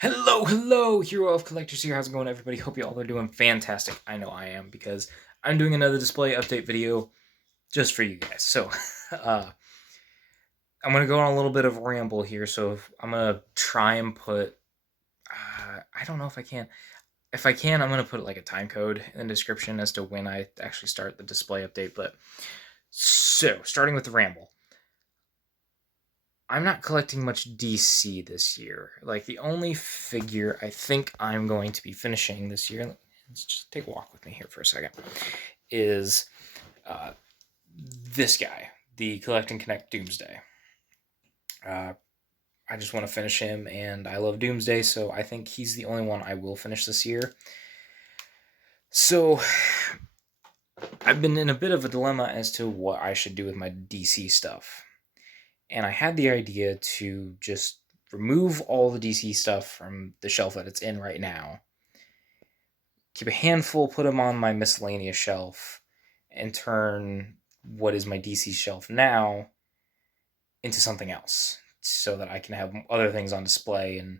Hello, Hero of Collectors here. How's it going, everybody? Hope you all are doing fantastic. I know I am because I'm doing another display update video just for you guys. So, uh, I'm gonna go on a little bit of a ramble here. So I'm gonna try and put. I don't know if I can. If I can, I'm gonna put like a time code in the description as to when I actually start the display update. But so starting with the ramble. I'm not collecting much DC this year. Like, the only figure I think I'm going to be finishing this year, let's just take a walk with me here for a second, is uh, this guy, the Collect and Connect Doomsday. Uh, I just want to finish him, and I love Doomsday, so I think he's the only one I will finish this year. So, I've been in a bit of a dilemma as to what I should do with my DC stuff. And I had the idea to just remove all the DC stuff from the shelf that it's in right now, keep a handful, put them on my miscellaneous shelf, and turn what is my DC shelf now into something else so that I can have other things on display, and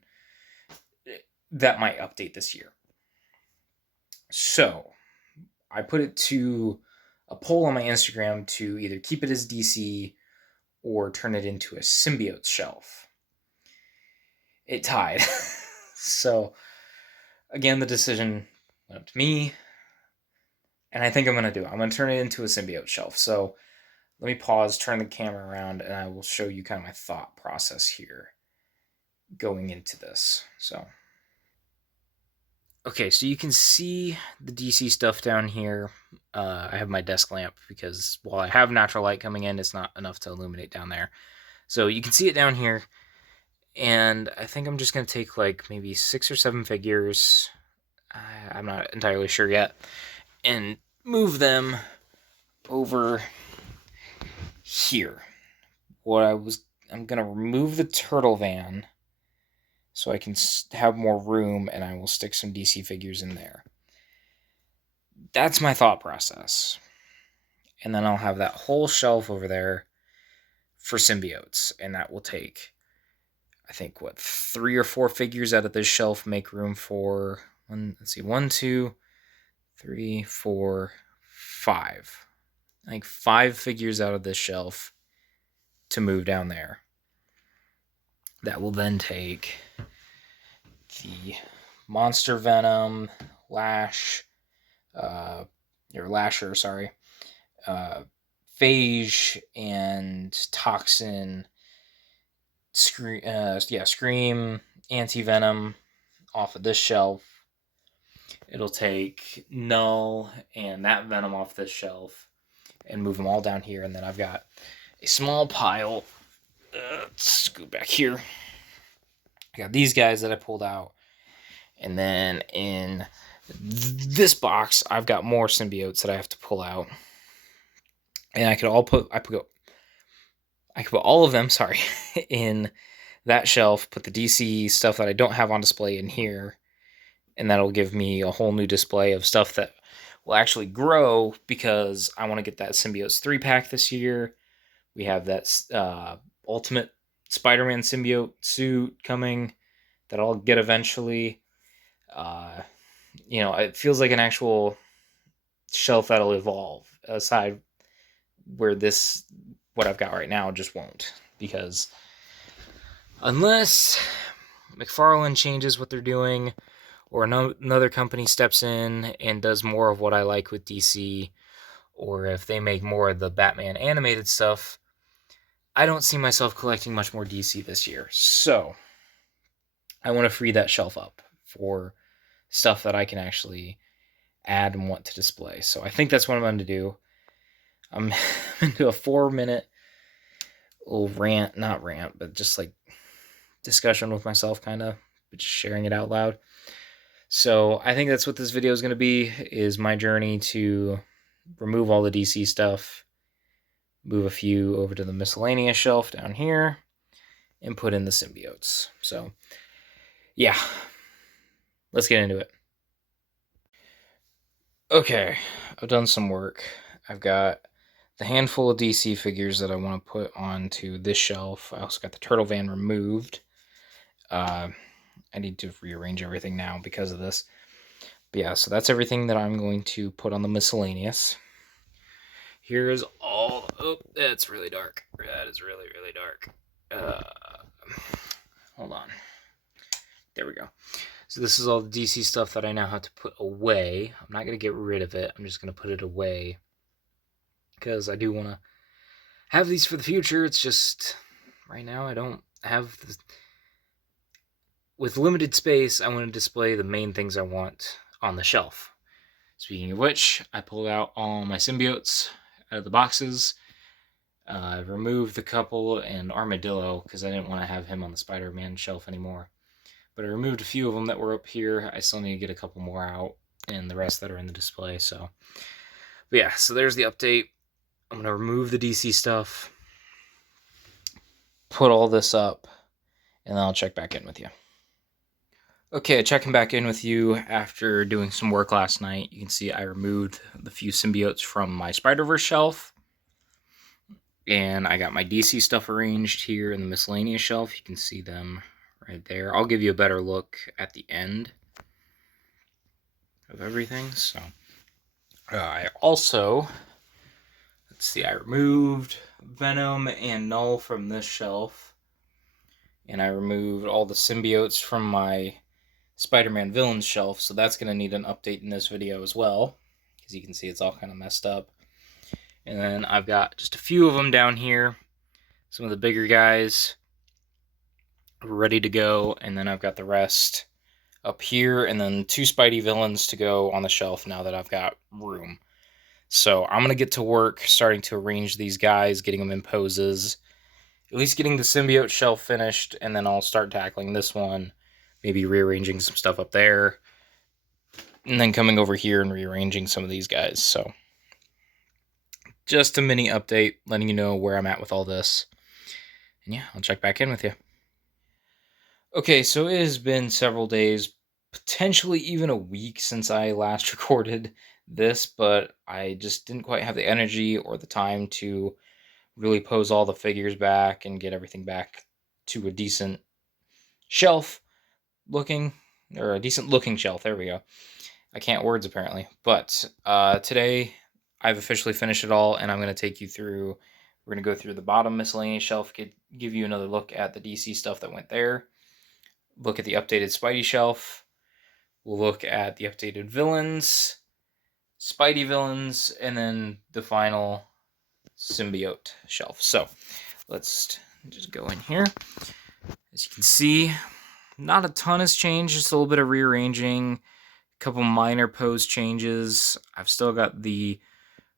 that might update this year. So I put it to a poll on my Instagram to either keep it as DC or turn it into a Symbiote shelf. It tied. So, again, the decision went up to me, and I think I'm going to do it. I'm going to turn it into a Symbiote shelf. So, let me pause, turn the camera around, and I will show you kind of my thought process here going into this. So, okay, so you can see the DC stuff down here. I have my desk lamp because while I have natural light coming in, it's not enough to illuminate down there. So you can see it down here, and I think I'm just going to take like maybe 6 or 7 figures. I'm not entirely sure yet, and move them over here. I'm going to remove the turtle van so I can have more room, and I will stick some DC figures in there. That's my thought process. And then I'll have that whole shelf over there for symbiotes, and that will take, I think, 3 or 4 figures out of this shelf, make room for, 1, 2, 3, 4, 5. I think 5 figures out of this shelf to move down there. That will then take the Monster Venom, Lasher, Phage, and Toxin, Scream, Anti-Venom off of this shelf. It'll take Null and that Venom off this shelf and move them all down here, and then I've got a small pile. Let's go back here. I got these guys that I pulled out, and then in this box, I've got more symbiotes that I have to pull out, and I could put all of them, in that shelf. Put the DC stuff that I don't have on display in here, and that'll give me a whole new display of stuff that will actually grow because I want to get that Symbiotes 3-pack this year. We have that Ultimate Spider-Man symbiote suit coming that I'll get eventually. It feels like an actual shelf that'll evolve, aside where what I've got right now just won't. Because unless McFarlane changes what they're doing, or another company steps in and does more of what I like with DC, or if they make more of the Batman animated stuff, I don't see myself collecting much more DC this year. So, I want to free that shelf up for stuff that I can actually add and want to display. So, I think that's what I'm going to do. I'm going to do a 4-minute little not rant, but just like discussion with myself, kind of, just sharing it out loud. So I think that's what this video is going to be, is my journey to remove all the DC stuff, move a few over to the miscellaneous shelf down here, and put in the symbiotes. So, yeah, let's get into it. Okay, I've done some work. I've got the handful of DC figures that I want to put onto this shelf. I also got the turtle van removed. I need to rearrange everything now because of this. But yeah, so that's everything that I'm going to put on the miscellaneous. Here's all... Oh, that's really dark. That is really, really dark. Hold on. There we go. So this is all the DC stuff that I now have to put away. I'm not going to get rid of it. I'm just going to put it away. Because I do want to have these for the future. It's just... Right now, I don't have... With limited space, I want to display the main things I want on the shelf. Speaking of which, I pulled out all my symbiotes out of the boxes. I removed the couple and Armadillo because I didn't want to have him on the Spider-Man shelf anymore. But I removed a few of them that were up here. I still need to get a couple more out and the rest that are in the display. So, but yeah, so there's the update. I'm going to remove the DC stuff, put all this up, and then I'll check back in with you. Okay, checking back in with you after doing some work last night. You can see I removed the few symbiotes from my Spider-Verse shelf. And I got my DC stuff arranged here in the miscellaneous shelf. You can see them right there. I'll give you a better look at the end of everything. So I also, let's see, I removed Venom and Null from this shelf. And I removed all the symbiotes from my Spider-Man villains shelf. So that's going to need an update in this video as well. Because you can see it's all kind of messed up. And then I've got just a few of them down here. Some of the bigger guys ready to go. And then I've got the rest up here. And then 2 Spidey villains to go on the shelf now that I've got room. So I'm going to get to work starting to arrange these guys, getting them in poses. At least getting the symbiote shelf finished. And then I'll start tackling this one. Maybe rearranging some stuff up there. And then coming over here and rearranging some of these guys. So just a mini update, letting you know where I'm at with all this. And yeah, I'll check back in with you. Okay, so it has been several days, potentially even a week since I last recorded this, but I just didn't quite have the energy or the time to really pose all the figures back and get everything back to a decent shelf looking, or a decent looking shelf. There we go. I can't words apparently. But today I've officially finished it all, and I'm going to take you through. We're going to go through the bottom miscellaneous shelf, give you another look at the DC stuff that went there, look at the updated Spidey shelf, we'll look at the updated villains, Spidey villains, and then the final symbiote shelf. So let's just go in here. As you can see, not a ton has changed, just a little bit of rearranging, a couple minor pose changes. I've still got the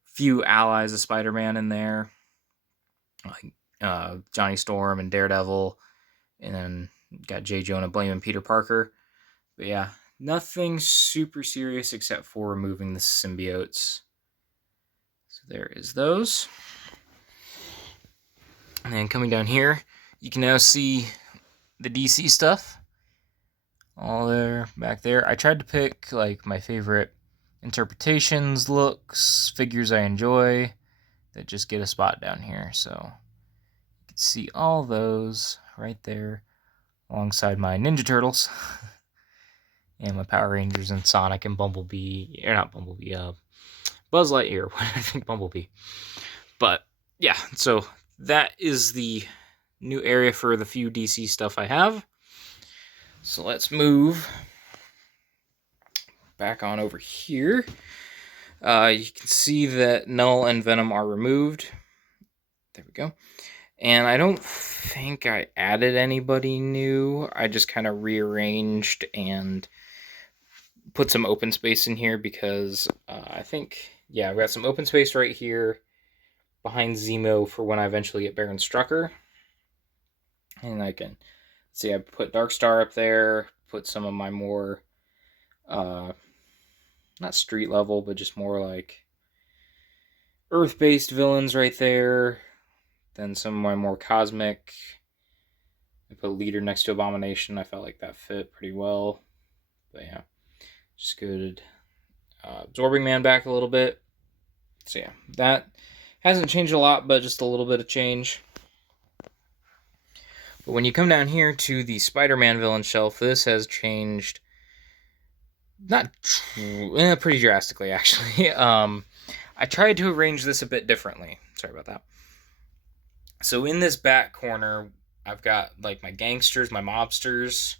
few allies of Spider-Man in there, like Johnny Storm and Daredevil, and then got J. Jonah blaming Peter Parker. But yeah, nothing super serious except for removing the symbiotes. So there is those. And then coming down here, you can now see the DC stuff. All there, back there. I tried to pick like my favorite interpretations, looks, figures I enjoy that just get a spot down here. So you can see all those right there alongside my Ninja Turtles and my Power Rangers and Sonic and Bumblebee. Or not Bumblebee, Buzz Lightyear. What did I think? Bumblebee. But yeah, so that is the new area for the few DC stuff I have. So let's move back on over here. You can see that Null and Venom are removed. There we go. And I don't think I added anybody new. I just kind of rearranged and put some open space in here because I think, yeah, I've got some open space right here behind Zemo for when I eventually get Baron Strucker. And I can see I put Darkstar up there, put some of my more, not street level, but just more like Earth-based villains right there. Then some of my more cosmic. I put Leader next to Abomination. I felt like that fit pretty well. But yeah, just good. Absorbing Man back a little bit. So yeah, that hasn't changed a lot, but just a little bit of change. But when you come down here to the Spider-Man villain shelf, this has changed, pretty drastically actually. I tried to arrange this a bit differently. Sorry about that. So in this back corner, I've got like my gangsters, my mobsters.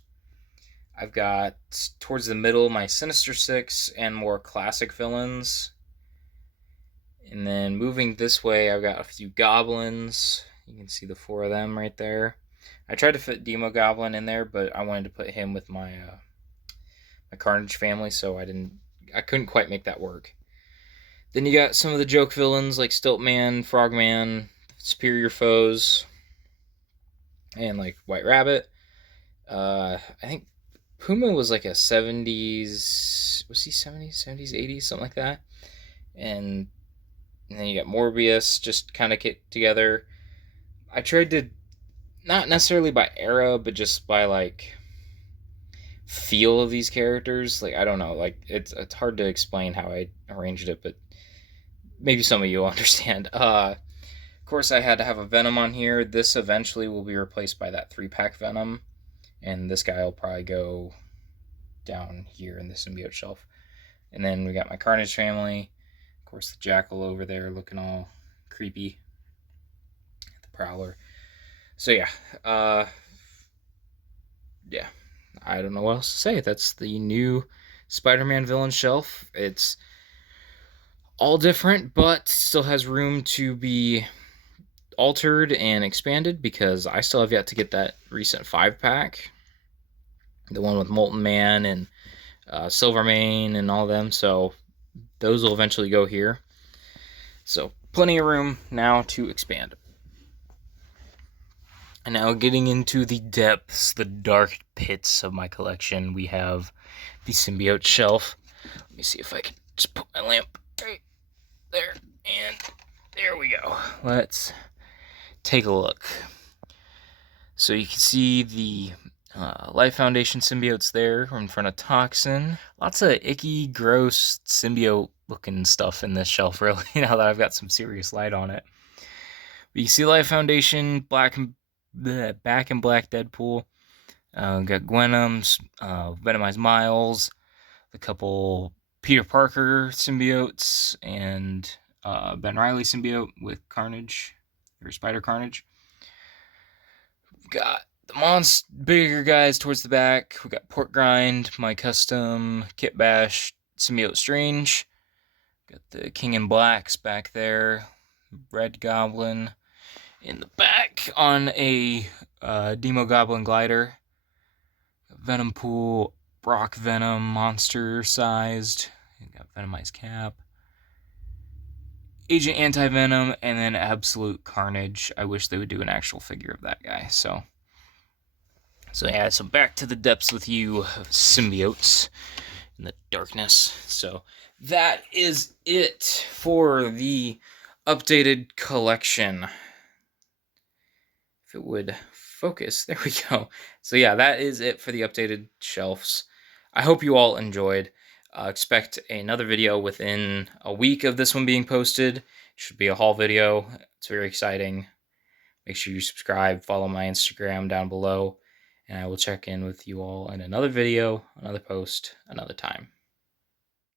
I've got towards the middle my Sinister Six and more classic villains. And then moving this way, I've got a few goblins. You can see the 4 of them right there. I tried to fit Demo Goblin in there, but I wanted to put him with my Carnage family, so I couldn't quite make that work. Then you got some of the joke villains like Stiltman, Frogman, Superior Foes, and like White Rabbit. I think Puma was like a 70s, was he 70s, 80s, something like that. And then you got Morbius just kind of get together. I tried to, not necessarily by era, but just by like feel of these characters. Like, I don't know, like it's hard to explain how I arranged it, but maybe some of you will understand. Of course, I had to have a Venom on here. This eventually will be replaced by that 3-pack Venom, and this guy will probably go down here in the symbiote shelf. And then we got my Carnage family. Of course, the Jackal over there looking all creepy. The Prowler. So yeah, yeah. I don't know what else to say. That's the new Spider-Man villain shelf. It's all different, but still has room to be altered and expanded because I still have yet to get that recent 5-pack. The one with Molten Man and Silvermane and all them. So those will eventually go here. So plenty of room now to expand. And now getting into the depths, the dark pits of my collection, we have the symbiote shelf. Let me see if I can just put my lamp right there. And there we go. Let's take a look. So you can see the Life Foundation symbiotes there in front of Toxin. Lots of icky, gross symbiote looking stuff in this shelf, really, now that I've got some serious light on it. But you see Life Foundation, Back and Black Deadpool. Got Gwenum's, Venomized Miles, a couple Peter Parker symbiotes, and Ben Reilly symbiote with Carnage, or Spider Carnage. We've got the bigger guys towards the back. We got Pork Grind, my custom Kit Bash, Symbiote Strange. Got the King in Blacks back there. Red Goblin in the back on a Demo Goblin glider. Venom Pool, Brock Venom, monster sized. You got Venomized Cap. Agent Anti-Venom, and then Absolute Carnage. I wish they would do an actual figure of that guy. So yeah, so back to the depths with you, symbiotes in the darkness. So that is it for the updated collection. If it would focus, there we go. So yeah, that is it for the updated shelves. I hope you all enjoyed. Expect another video within a week of this one being posted. It should be a haul video. It's very exciting. Make sure you subscribe, follow my Instagram down below, and I will check in with you all in another video, another post, another time.